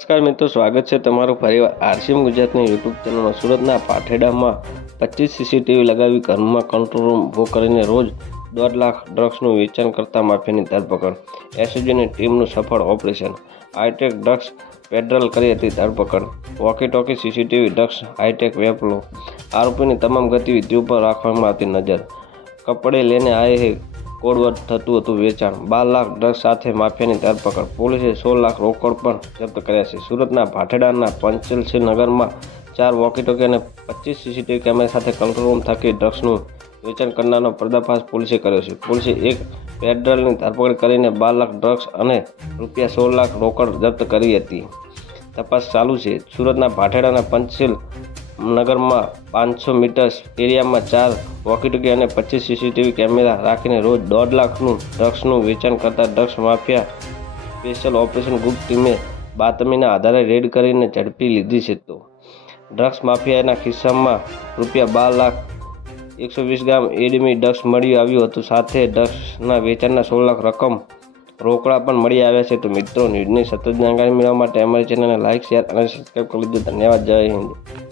નમસ્કાર મિત્રો, સ્વાગત છે તમારું ફરીવાર આરસીએમ ગુજરાતની યુટ્યુબ ચેનલમાં. સુરતના પાઠેડામાં પચીસ સીસીટીવી લગાવી ઘરમાં કંટ્રોલ રૂમ ઊભો કરીને રોજ દોઢ લાખ ડ્રગ્સનું વેચાણ કરતા માફિયાની ધરપકડ. એસઓજીની ટીમનું સફળ ઓપરેશન. હાઈટેક ડ્રગ્સ પેટ્રોલ કરી હતી ધરપકડ. Walkie talkie CCTV drugs hi tech વેપલો. આરોપીની તમામ ગતિવિધિઓ પર રાખવામાં આવતી નજર. કપડે લેને આયે કોડવર્ડ થતું હતું વેચાણ. બાર લાખ ડ્રગ્સ સાથે માફિયાની ધરપકડ. પોલીસે સોળ લાખ રોકડ પણ જપ્ત કર્યા છે. સુરતના ભાટેડાના પંચલસી નગરમાં ચાર વોકીટોકી અને પચીસ સીસીટીવી કેમેરા સાથે કંટ્રોલ રૂમ થકી ડ્રગ્સનું વેચાણ કરનારનો પર્દાફાશ પોલીસે કર્યો છે. પોલીસે એક પેડ્રલની ધરપકડ કરીને બાર લાખ ડ્રગ્સ અને રૂપિયા સોળ લાખ રોકડ જપ્ત કરી હતી. તપાસ ચાલુ છે. સુરતના ભાટેડાના પંચશીલ નગરમાં પાંચસો મીટર એરિયામાં ચાર વોકીટોકી અને પચીસ સીસીટીવી કેમેરા રાખીને રોજ દોઢ લાખનું ડ્રગ્સનું વેચાણ કરતા drugs mafia special operation group ટીમે બાતમીના આધારે રેડ કરીને ઝડપી લીધી છે તો. ડ્રગ્સ માફિયાના ખિસ્સામાં રૂપિયા બાર લાખ એકસો વીસ ગ્રામ એડમી ડ્રગ્સ મળી આવ્યું હતું. સાથે ડ્રગ્સના વેચાણના સોળ લાખ રકમ રોકડા પણ મળી આવ્યા છે તો મિત્રો, ન્યૂઝની સતત જાણકારી મેળવવા માટે અમારી ચેનલને લાઇક શેર અને સબસ્ક્રાઈબ કરી લીધું ધન્યવાદ. જય હિન્દ.